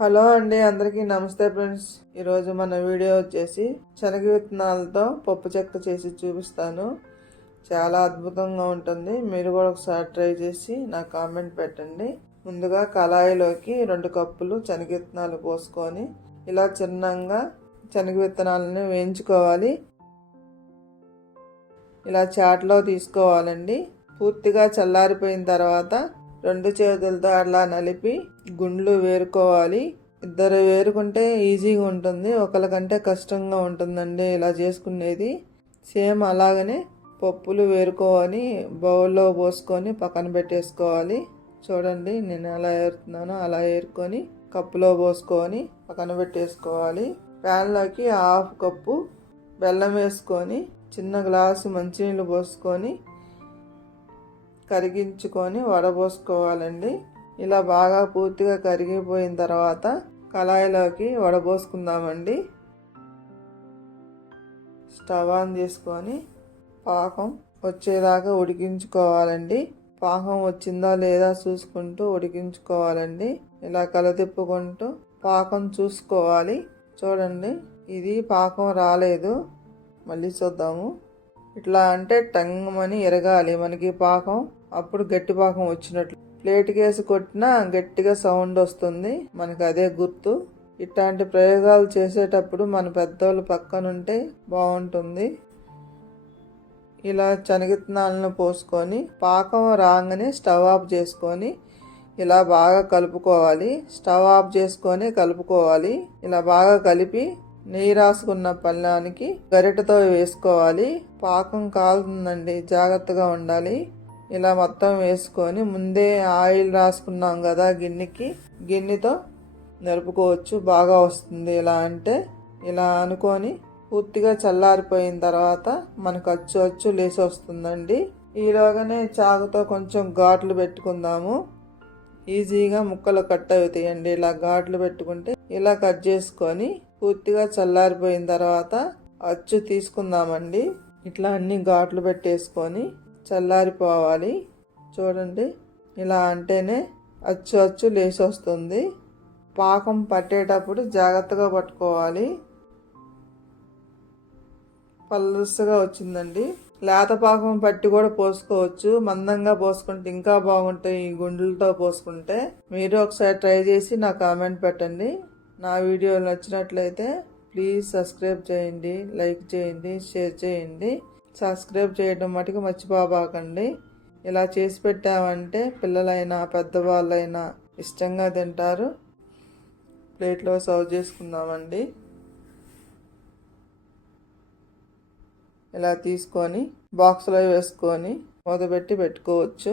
Hello అండి, అందరికీ నమస్తే ఫ్రెండ్స్. ఈరోజు మన వీడియో వచ్చేసి శనగ విత్తనాలతో పప్పు చెక్క చేసి చూపిస్తాను. చాలా అద్భుతంగా ఉంటుంది. మీరు కూడా ఒకసారి ట్రై చేసి నాకు కామెంట్ పెట్టండి. ముందుగా కళాయిలోకి 2 కప్పులు శనగ విత్తనాలు పోసుకొని ఇలా చిన్నంగా శనగ విత్తనాలను వేయించుకోవాలి. ఇలా చాట్లో తీసుకోవాలండి. పూర్తిగా చల్లారిపోయిన తర్వాత 2 చేతులతో అలా నలిపి గుండ్లు వేరుకోవాలి. ఇద్దరు వేరుకుంటే ఈజీగా ఉంటుంది, ఒకరికంటే కష్టంగా ఉంటుందండి ఇలా చేసుకునేది. సేమ్ అలాగనే పప్పులు వేరుకోవాలి, బౌల్లో పోసుకొని పక్కన పెట్టేసుకోవాలి. చూడండి, నేను ఎలా ఏరుతున్నానో అలా ఏరుకొని కప్పులో పోసుకొని పక్కన పెట్టేసుకోవాలి. ప్యాన్లోకి 1/2 కప్పు బెల్లం వేసుకొని చిన్న గ్లాసు మంచినీళ్ళు పోసుకొని కరిగించుకొని వడబోసుకోవాలండి. ఇలా బాగా పూర్తిగా కరిగిపోయిన తర్వాత కళాయిలోకి వడబోసుకుందామండి. స్టవ్ ఆన్ చేసుకొని పాకం వచ్చేదాకా ఉడికించుకోవాలండి. పాకం వచ్చిందా లేదా చూసుకుంటూ ఉడికించుకోవాలండి. ఇలా కలతిప్పుకుంటూ పాకం చూసుకోవాలి. చూడండి, ఇది పాకం రాలేదు, మళ్ళీ చూద్దాము. ఇట్లా అంటే టంగమని ఎరగాలి మనకి పాకం, అప్పుడు గట్టి పాకం వచ్చినట్లు. ప్లేట్ కేసి కొట్టినా గట్టిగా సౌండ్ వస్తుంది, మనకు అదే గుర్తు. ఇట్లాంటి ప్రయోగాలు చేసేటప్పుడు మన పెద్దోళ్ళు పక్కనుంటే బాగుంటుంది. ఇలా శనగిత్తనాలను పోసుకొని పాకం రాగానే స్టవ్ ఆఫ్ చేసుకొని ఇలా బాగా కలుపుకోవాలి. స్టవ్ ఆఫ్ చేసుకొని కలుపుకోవాలి. ఇలా బాగా కలిపి నెయ్యి రాసుకున్న పళ్ళానికి గరిటెతో వేసుకోవాలి. పాకం కాలుతుందండి, జాగ్రత్తగా ఉండాలి. ఇలా మొత్తం వేసుకొని ముందే ఆయిల్ రాసుకున్నాం కదా గిన్నెతో నలుపుకోవచ్చు, బాగా వస్తుంది. ఇలా అంటే ఇలా అనుకొని పూర్తిగా చల్లారిపోయిన తర్వాత మనకు అచ్చు లేసి వస్తుందండి. ఈలోగానే చాకుతో కొంచెం ఘాట్లు పెట్టుకుందాము. ఈజీగా ముక్కలు కట్ అవుతాయండి. ఇలా ఘాట్లు పెట్టుకుంటే ఇలా కట్ చేసుకొని పూర్తిగా చల్లారిపోయిన తర్వాత అచ్చు తీసుకుందామండి. ఇట్లా అన్ని ఘాట్లు పెట్టేసుకొని చల్లారిపోవాలి. చూడండి, ఇలా అంటేనే అచ్చు లేసి వస్తుంది. పాకం పట్టేటప్పుడు జాగ్రత్తగా పట్టుకోవాలి. పల్సగా వచ్చిందండి. లేత పాకం పట్టి కూడా పోసుకోవచ్చు, మందంగా పోసుకుంటే ఇంకా బాగుంటాయి ఈ గుండెలతో పోసుకుంటే. మీరు ఒకసారి ట్రై చేసి నాకు కామెంట్ పెట్టండి. నా వీడియో నచ్చినట్లయితే ప్లీజ్ సబ్స్క్రైబ్ చేయండి, లైక్ చేయండి, షేర్ చేయండి. సబ్స్క్రైబ్ చేయడం మటుకు మర్చిపోబాకండి. ఇలా చేసి పెట్టామంటే పిల్లలైనా పెద్దవాళ్ళైనా ఇష్టంగా తింటారు. ప్లేట్లో సర్వ్ చేసుకుందామండి. ఇలా తీసుకొని బాక్స్లో వేసుకొని మూతపెట్టి పెట్టుకోవచ్చు.